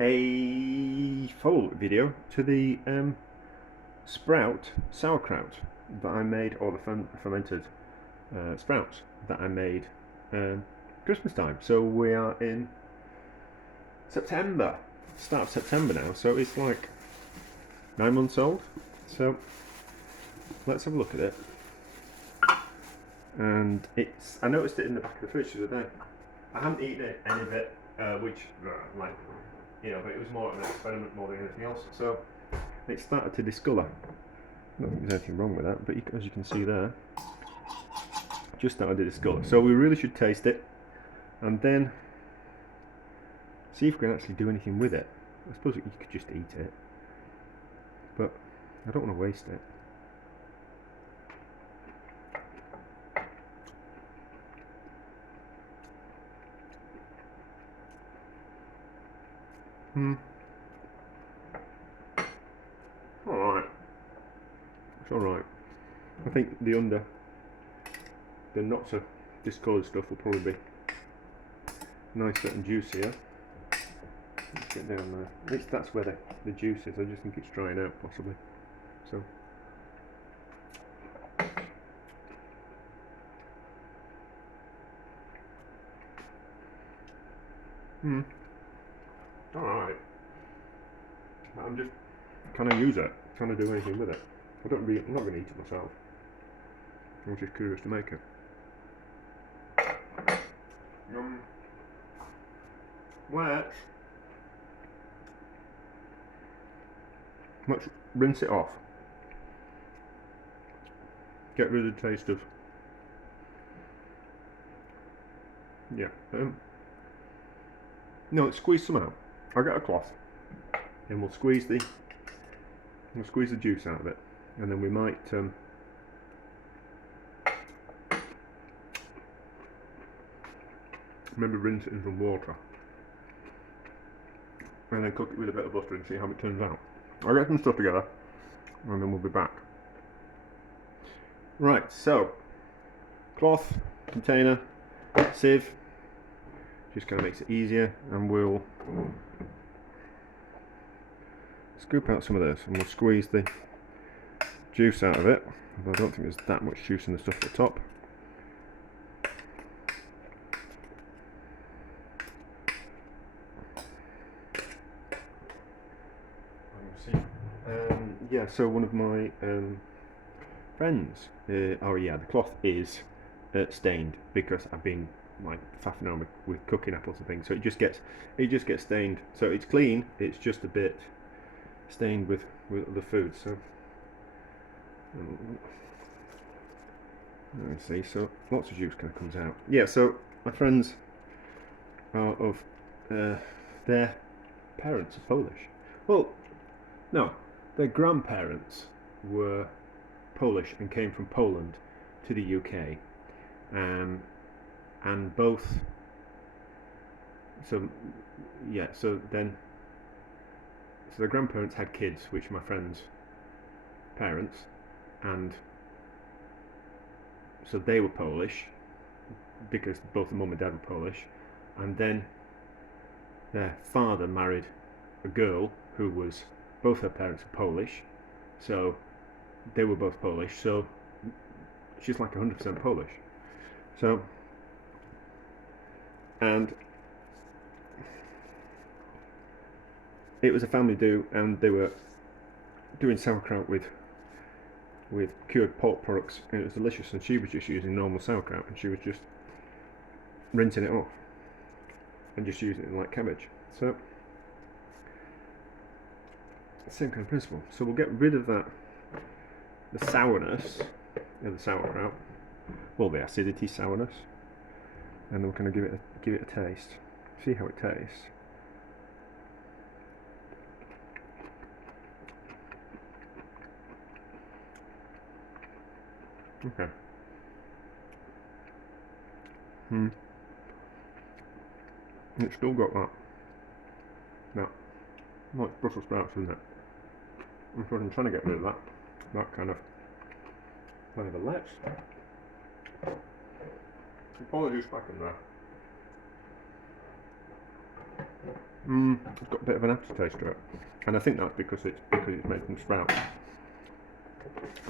a follow-up video to the sprout sauerkraut that I made, or the fermented sprouts that I made Christmas time. So we are in September, start of September now, so it's like 9 months old. So let's have a look at it. And I noticed it in the back of the fridge the other day. I haven't eaten any of it, which, like, you know, but it was more of an experiment more than anything else. So it started to discolour. I don't think there's anything wrong with that, but as you can see there, just started to discolour. So we really should taste it and then see if we can actually do anything with it. I suppose you could just eat it, but I don't want to waste it. Alright. It's alright. I think the not so discoloured stuff will probably be nicer and juicier. Let's get down there. At least that's where the juice is. I just think it's drying out possibly. So alright. I'm just can I use it? Can I do anything with it? I'm not going to eat it myself. I was just curious to make it. Let's rinse it off. Get rid of the taste of. Yeah. No, let's squeeze some out. I'll get a cloth, and we'll squeeze the juice out of it, and then we might maybe rinse it in some water, and then cook it with a bit of butter and see how it turns out. I'll get some stuff together, and then we'll be back. Right, so cloth, container, sieve, just kind of makes it easier, and we'll scoop out some of this and we'll squeeze the juice out of it. Although I don't think there's that much juice in the stuff at the top. Yeah, so one of my friends, oh yeah, the cloth is stained because I've been like faffing around with cooking apples and things, so it just gets stained. So it's clean, it's just a bit stained with other food. So let's see, so lots of juice kind of comes out. Yeah, so my friends are of their parents are Polish. Well, no, their grandparents were Polish and came from Poland to the UK, and both. So yeah, so the grandparents had kids, which are my friend's parents, and so they were Polish because both the mum and dad were Polish, and then their father married a girl who was, both her parents were Polish, so they were both Polish, so she's like 100% Polish. So, and it was a family do, and they were doing sauerkraut with cured pork products, and it was delicious. And she was just using normal sauerkraut, and she was just rinsing it off and just using it like cabbage. So same kind of principle. So we'll get rid of that, the sourness of the sauerkraut, well, the acidity, sourness, and then we're going to give it a taste. See how it tastes. Okay. It's still got that. Well, it's Brussels sprouts, isn't it? I'm trying to get rid of that kind of flavour. Let's pour the juice back in there. It's got a bit of an aftertaste to it, and I think that's because it's made from sprouts,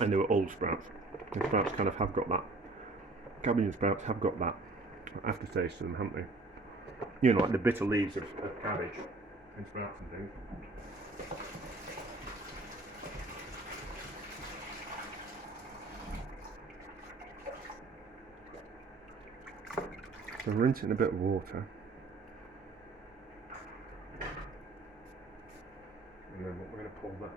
and they were old sprouts. The sprouts kind of have got that. Cabbage and sprouts have got that aftertaste to them, haven't they? You know, like the bitter leaves of cabbage and sprouts and things. So rinse it in a bit of water. And then what we're going to pull that.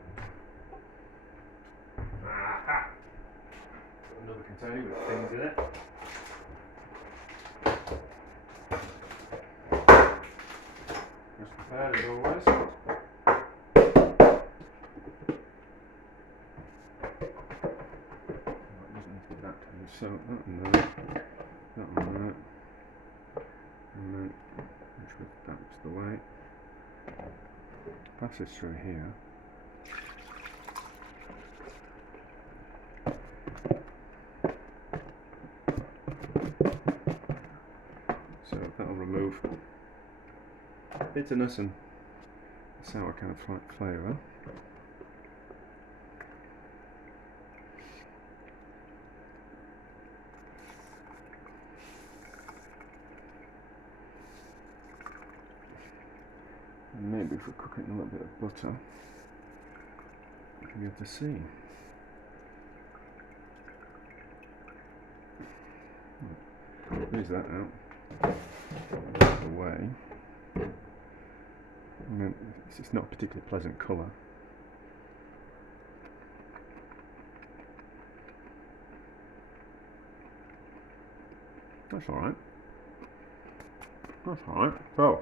Another container with things in it. Just prepared as always. So that and that, that and that, and then which was that's the way. Pass this through here. So that'll remove bitterness and sour kind of flavour. And maybe if we cook it in a little bit of butter, you'll be able to see. Leave that out. Out the way. And then it's not a particularly pleasant colour. That's alright. That's alright. So.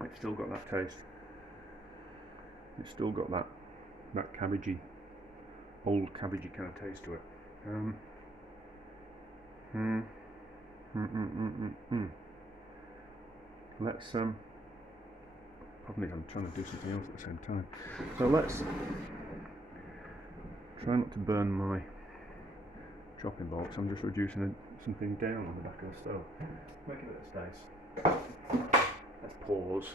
It's still got that taste. It's still got that cabbagey, old cabbagey kind of taste to it. Let's problem is I'm trying to do something else at the same time. So let's try not to burn my chopping board, so I'm just reducing something down on the back of the stove. Make a bit of space. Let's pause.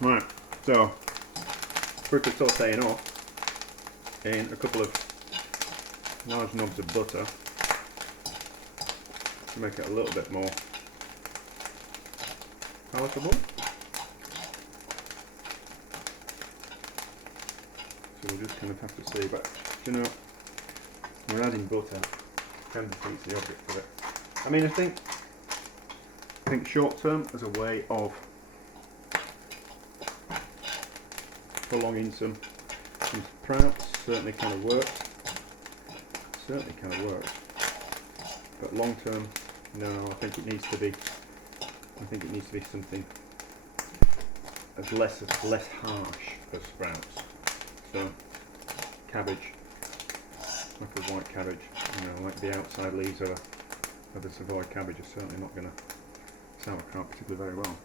Right, so quickly sauteing off in a couple of large knobs of butter to make it a little bit more palatable. So we'll just kind of have to see, but you know, we're adding butter, kind of defeats the object of it. I mean, I think short term as a way of prolonging some sprouts certainly kind of works. But long term, no, I think it needs to be something as less harsh as sprouts. So cabbage, like a white cabbage, you know, like the outside leaves of a Savoy cabbage are certainly not going to sauerkraut particularly very well.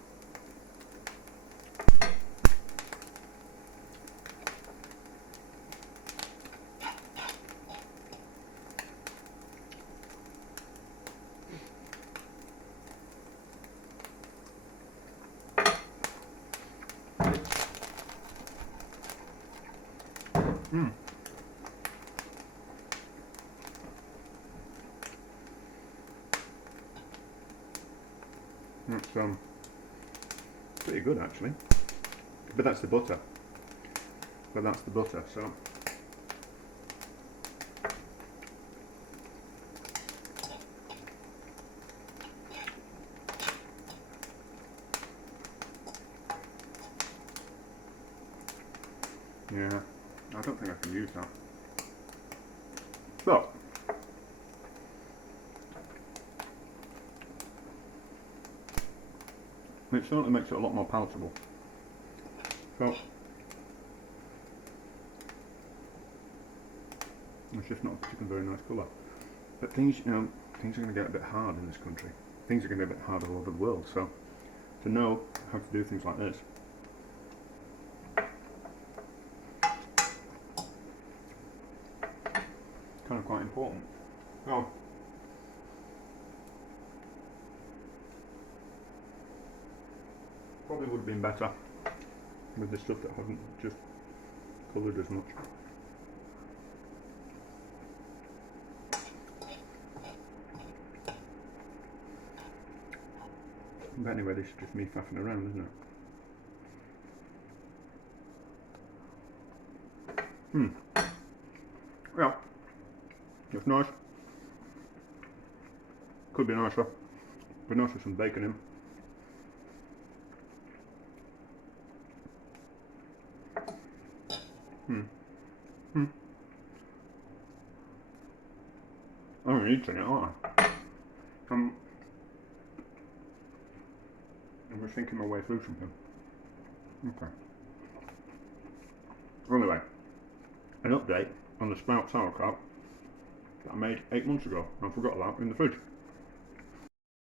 It's pretty good actually, but that's the butter. So yeah, I don't think I can use that. But it certainly makes it a lot more palatable. So it's just not a particularly very nice colour. But things, you know, things are going to get a bit hard in this country. Things are going to get a bit hard all over the world. So to know how to do things like this. kind of quite important. Oh. Probably would have been better with the stuff that haven't just coloured as much. But anyway, this is just me faffing around, isn't it? Yeah, it's nice. Could be nicer. Be nice with some bacon in. I'm eating it, aren't I? I'm just thinking my way through something. Okay. Anyway, an update on the sprout sauerkraut that I made 8 months ago and I forgot about in the fridge.